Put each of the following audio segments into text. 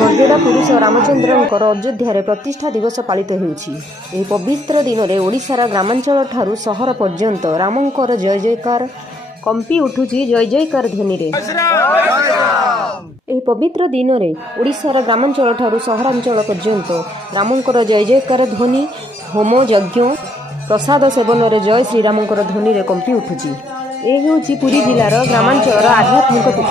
मर्यादा पुरुष रामचंद्रंकर अयोध्या प्रतिष्ठा दिवस पालित होउछि। एही पवित्र दिन में ओडिशार ग्रामांचल ठारू सहर पर्यंत रामंकर जय जयकार कंपी उठुछि जय जयकार ध्वनि रे। एही पवित्र दिन में ओडिशार ग्रामांचल ठारू सहरांचल पर्यंत रामंकर जय जयकार ध्वनि होम यज्ञ प्रसाद सेवन रे जय श्रीरामंकर ध्वनि रे कंपी उठुछि। ए हेउछि पुरी जिलार ग्रामांचल आध्यात्मिक पीठ।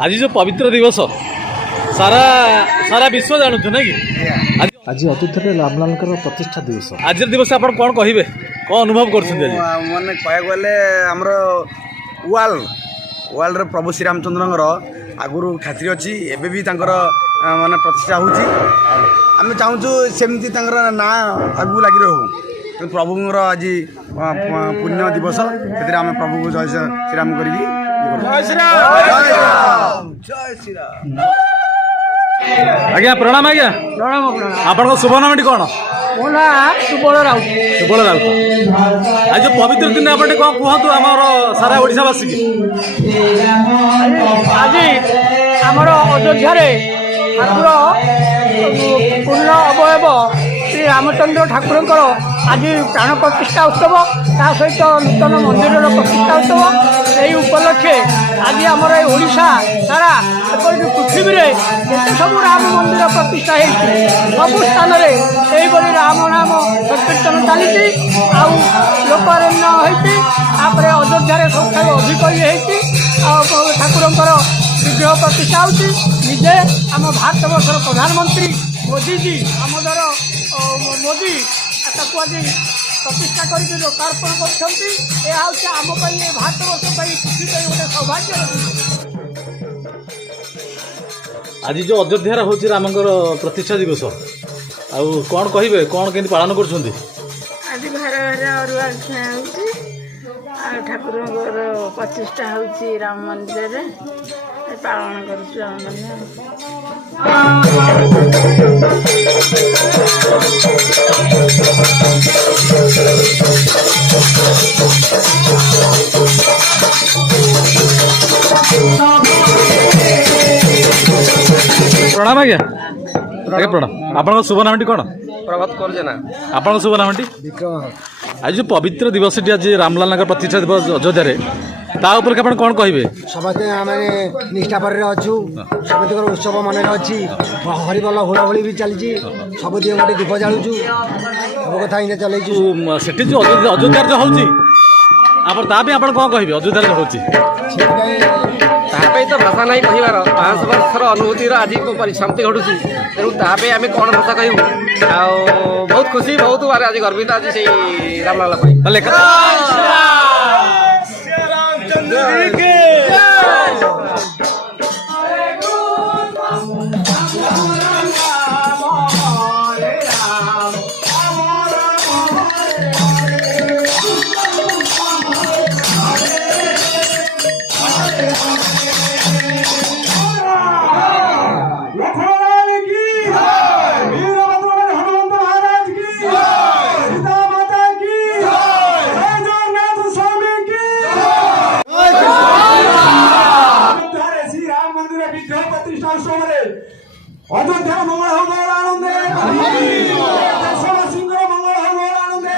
आज जो पवित्र दिवस सारा सारा विश्व जानू ना कि आज अयोध्या रामलाल प्रतिष्ठा दिवस। आज दिवस आप कौन कहे कौन अनुभव कर मैंने कह गले आमर वर्ल्ड प्रभु श्रीरामचंद्र आगुरी खातिर अच्छी एवं भी माने प्रतिष्ठा होची। आम चाहूँ सेमती ना आगू लगी रहू प्रभुर आज पुण्य दिवस से आम प्रभु को जय श्रीराम करी आज्ञा प्रणाम। आज्ञा आपण शुभ नाम कौन? सुबल राउत। सुबल राउत। आज पवित्र दिन आप कौन कहतु आम सारा ओडिशावासी आज आमर अयोध्या ठाकुर पूर्ण अवयव श्री रामचंद्र ठाकुर आज प्राण प्रतिष्ठा उत्सव ता सहित नूतन मंदिर प्रतिष्ठा उत्सव यही उपलक्षे आज आमर ओडिशा सारा एपरिक पृथ्वी में जिते सब राम मंदिर प्रतिष्ठा होती सबु स्थान में राम नाम संकीर्तन चली लोकरण्य होती अयोध्या सबठार अधिक ये ठाकुर विग्रह प्रतिष्ठा होती। निजे आम भारत वर्षर प्रधानमंत्री मोदी जी आमदर मोदी ताकू आज प्रतिष्ठा करके लोकार्पण करम भारत वर्ष पृथ्वी गोटे सौभाग्य। आज जो अयोध्या हूँ रामंकर प्रतिष्ठा दिवस आ कौन कहे कौन के पालन कर आज घर घर अरुआ ठाकुर प्रतिष्ठा होची राम मंदिर पालन कर। प्रणाम आज्ञा। आज्ञा प्रणाम। आपन शुभ नाम कौन? प्रभात कर जना। आपन शुभ नाम विक्रम। आज जो पवित्र दिवस आज रामलाल प्रतिष्ठा दिवस अयोध्या ता ऊपर आप कौन कहे? समस्ते आम निष्ठा पर अच्छु समस्त उत्सव मन अच्छी हरिबल हुड़ाहुड़ी भी चलती सब दिए गोटे दीप जालुचु सब कथा इन चलू से जो अयोध्या जो हूँ आप कौन कहे अयोध्या जो हूँ तो भाषा नहीं कहबार 500 वर्षर अनुभूति आज परिसमाप्ति घटू तेणु तापे आम कौन भाषा कहूँ बहुत खुशी बहुत आज गर्वित आज से रामलाल अयोध्या मंगल हो मंगल आनंदे देशवासी मंगल हो मंगल आनंदे।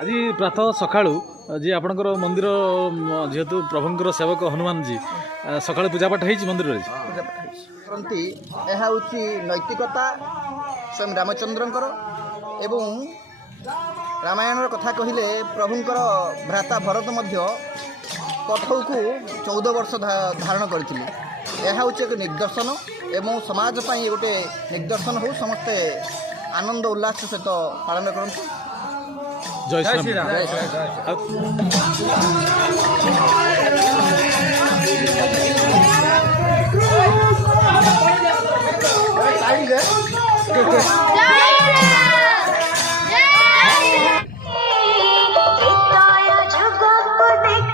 आज प्रातः सकाळू जी आपणकर मंदिर जेहेतु प्रभुंकर सेवक हनुमान जी सकाळ पूजापाठ होती मंदिर करती यह हूँ नैतिकता स्वयं रामचंद्रंकर एवं रामायण कथा कहले प्रभुंकर भ्राता भरत कठौ को 14 वर्ष धारण करते यह हूँ एक निदर्शन एवं समाज पाई गोटे निदर्शन हो समस्ते आनंद उल्लास सहित पालन करते। जय श्री राम। जय